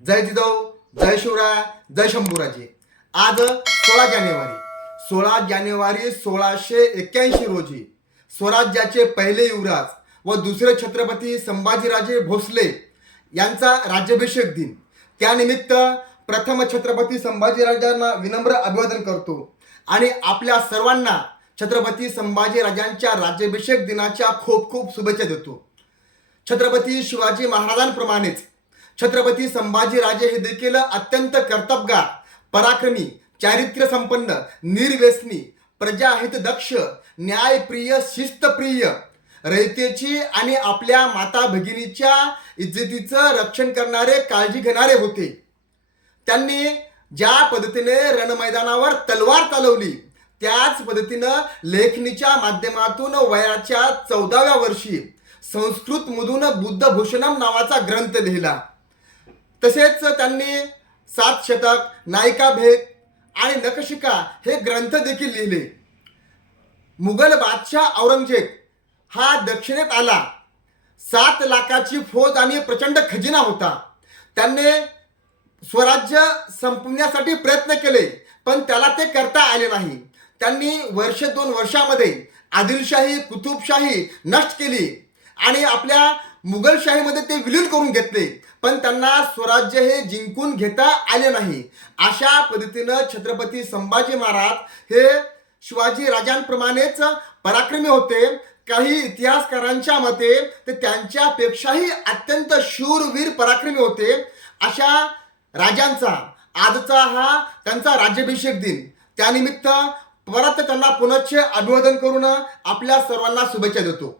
जय जिजाऊ जय शिवराय जय शंभूराजे. आज सोळा जानेवारी. सोळा जानेवारी सोळाशे एक्क्याऐंशी रोजी स्वराज्याचे पहिले युवराज व दुसरे छत्रपती संभाजीराजे भोसले यांचा राज्याभिषेक दिन. त्यानिमित्त प्रथम छत्रपती संभाजीराजांना विनम्र अभिवादन करतो आणि आपल्या सर्वांना छत्रपती संभाजीराजांच्या राज्याभिषेक दिनाच्या खूप खूप शुभेच्छा देतो. छत्रपती शिवाजी महाराजांप्रमाणेच छत्रपती संभाजीराजे हे देखील अत्यंत कर्तबगार पराक्रमी चारित्र्य संपन्न निर्व्यसनी प्रजाहित दक्ष न्यायप्रिय शिस्तप्रिय रयतेची आणि आपल्या माता भगिनीच्या इज्जतीचं रक्षण करणारे काळजी घेणारे होते. त्यांनी ज्या पद्धतीने रणमैदानावर तलवार चालवली त्याच पद्धतीनं लेखणीच्या माध्यमातून वयाच्या चौदाव्या वर्षी संस्कृतमधून बुद्धभूषणम नावाचा ग्रंथ लिहिला. तसेच त्यांनी सात शतक नायिका भेद आणि नकशिका हे ग्रंथ देखील लिहिले. मुघल बादशाह औरंगजेब हा दक्षिणेत आला. सात लाखाची फौज आणि प्रचंड खजिना होता. त्यांनी स्वराज्य संपवण्यासाठी प्रयत्न केले पण त्याला ते करता आले नाही. त्यांनी वर्ष दोन वर्षामध्ये आदिलशाही कुतुबशाही नष्ट केली आणि आपल्या मुघलशाहीमध्ये ते विलीन करून घेतले. पण त्यांना स्वराज्य हे जिंकून घेता आले नाही. अशा पद्धतीनं छत्रपती संभाजी महाराज हे शिवाजी राजांप्रमाणेच पराक्रमी होते. काही इतिहासकारांच्या मते ते त्यांच्यापेक्षाही अत्यंत शूरवीर पराक्रमी होते. अशा राजांचा आजचा हा त्यांचा राज्याभिषेक दिन. त्यानिमित्त परत त्यांना पुनश्च अभिवादन करून आपल्या सर्वांना शुभेच्छा देतो.